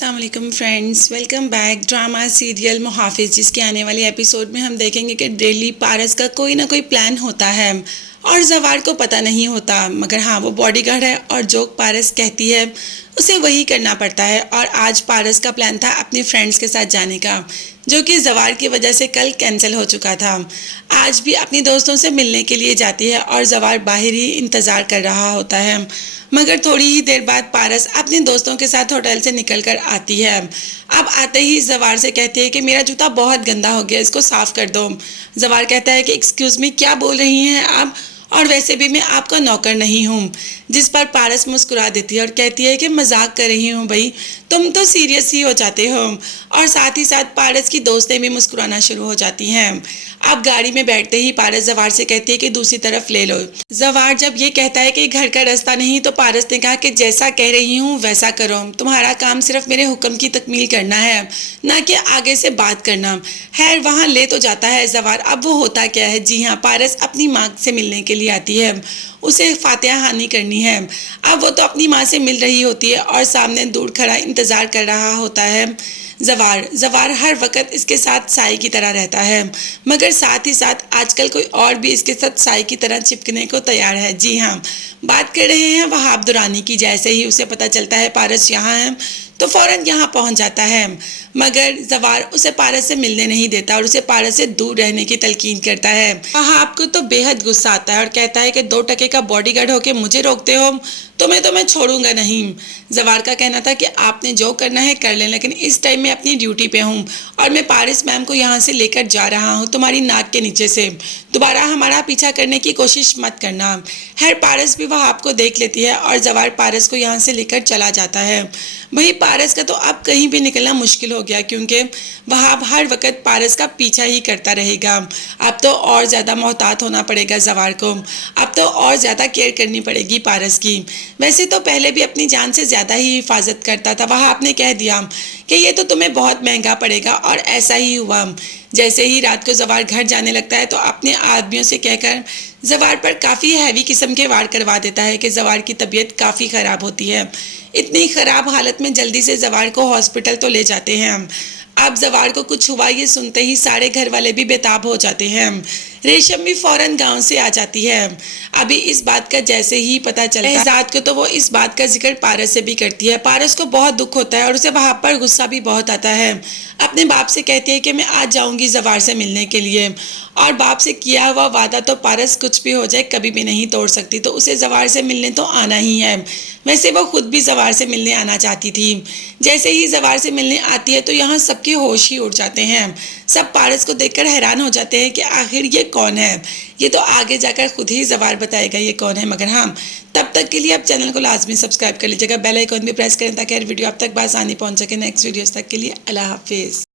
अस्सलाम वालेकुम friends, welcome back. Drama serial Muhafiz जिसके आने वाली एपिसोड में हम देखेंगे कि डेली पारस का कोई ना कोई प्लान होता है और जवार को पता नहीं होता, मगर हाँ वो बॉडीगार्ड है और जो पारस कहती है उसे वही करना पड़ता है। और आज पारस का प्लान था अपनी फ्रेंड्स के साथ जाने का, जो कि जवार की वजह से कल कैंसिल हो चुका था। आज भी अपनी दोस्तों से मिलने के लिए जाती है और जवार बाहर ही इंतज़ार कर रहा होता है, मगर थोड़ी ही देर बाद पारस अपने दोस्तों के साथ होटल से निकलकर आती है। अब आते ही जवार से कहती है कि मेरा जूता बहुत गंदा हो गया, इसको साफ़ कर दो। जवार कहता है कि एक्सक्यूज़ मी, क्या बोल रही हैं आप, और वैसे भी मैं आपका नौकर नहीं हूँ। जिस पर पारस मुस्कुरा देती है और कहती है कि मजाक कर रही हूँ भाई, तुम तो सीरियस ही हो जाते हो। और साथ ही साथ पारस की दोस्तें भी मुस्कुराना शुरू हो जाती हैं। अब गाड़ी में बैठते ही पारस जवार से कहती है कि दूसरी तरफ ले लो। जवार जब ये कहता है कि घर का रास्ता नहीं, तो पारस ने कहा कि जैसा कह रही हूँ वैसा करो, तुम्हारा काम सिर्फ मेरे हुक्म की तकमील करना है, ना कि आगे से बात करना। खैर वहाँ ले तो जाता है जवार। अब वो होता क्या है, जी हाँ, पारस अपनी माँ से मिलने के लिए आती है, उसे फातिहा हानि करनी है। अब वो तो अपनी माँ से मिल रही होती है और सामने दूर खड़ा इंतज़ार कर रहा होता है जवार हर वक्त इसके साथ साई की तरह रहता है, मगर साथ ही साथ आजकल कोई और भी इसके साथ साई की तरह चिपकने को तैयार है। जी हाँ, बात कर रहे हैं वहाब दुरानी की। जैसे ही उसे पता चलता है पारस यहाँ है तो फौरन यहाँ पहुँच जाता है, मगर जवार उसे पारस से मिलने नहीं देता और उसे पारस से दूर रहने की तलकीन करता है। वहाब को तो बेहद गुस्सा आता है और कहता है कि 2 टके का बॉडीगार्ड होके मुझे रोकते हो, तो मैं छोड़ूंगा नहीं। जवार का कहना था कि आपने जो करना है कर लें, लेकिन इस टाइम मैं अपनी ड्यूटी पे हूँ और मैं पारस मैम को यहाँ से लेकर जा रहा हूँ तुम्हारी नाक के नीचे से। दोबारा हमारा पीछा करने की कोशिश मत करना। खैर पारस भी वहाब को देख लेती है और जवार पारस को यहाँ से लेकर चला जाता है। वही पारस का तो अब कहीं भी निकलना मुश्किल हो गया, क्योंकि वहाब हर वक्त पारस का पीछा ही करता रहेगा। अब तो और ज़्यादा मोहतात होना पड़ेगा जवार को, अब तो और ज़्यादा केयर करनी पड़ेगी पारस की। वैसे तो पहले भी अपनी जान से ज़्यादा ही हिफाजत करता था। वहाब ने कह दिया कि ये तो तुम्हें बहुत महंगा पड़ेगा, और ऐसा ही हुआ। जैसे ही रात को जवार घर जाने लगता है तो अपने आदमियों से कहकर जवार पर काफ़ी हैवी किस्म के वार करवा देता है कि जवार की तबीयत काफ़ी ख़राब होती है। इतनी ख़राब हालत में जल्दी से जवार को हॉस्पिटल तो ले जाते हैं हम। अब जवार को कुछ हुआ ये सुनते ही सारे घर वाले भी बेताब हो जाते हैं। रेशम भी फौरन गांव से आ जाती है। अभी इस बात का जैसे ही पता चलता है एहजाद को, तो वो इस बात का जिक्र पारस से भी करती है। पारस को बहुत दुख होता है और उसे वहां पर गुस्सा भी बहुत आता है। अपने बाप से कहती है कि मैं आज जाऊंगी जवार से मिलने के लिए, और बाप से किया हुआ वादा तो पारस कुछ भी हो जाए कभी भी नहीं तोड़ सकती, तो उसे जवार से मिलने तो आना ही है। वैसे वो खुद भी जवार से मिलने आना चाहती थी। जैसे ही जवार से मिलने आती है तो यहाँ सबके होश ही उड़ जाते हैं। सब पारस को देखकर हैरान हो जाते हैं कि आखिर ये कौन है। ये तो आगे जाकर खुद ही जवार बताएगा ये कौन है, मगर हाँ, तब तक के लिए आप चैनल को लाजमी सब्सक्राइब कर लीजिएगा, बेल आइकॉन भी प्रेस करें ताकि हर वीडियो आप तक बआसानी पहुंच सके। नेक्स्ट वीडियोस तक के लिए अल्लाह हाफिज़।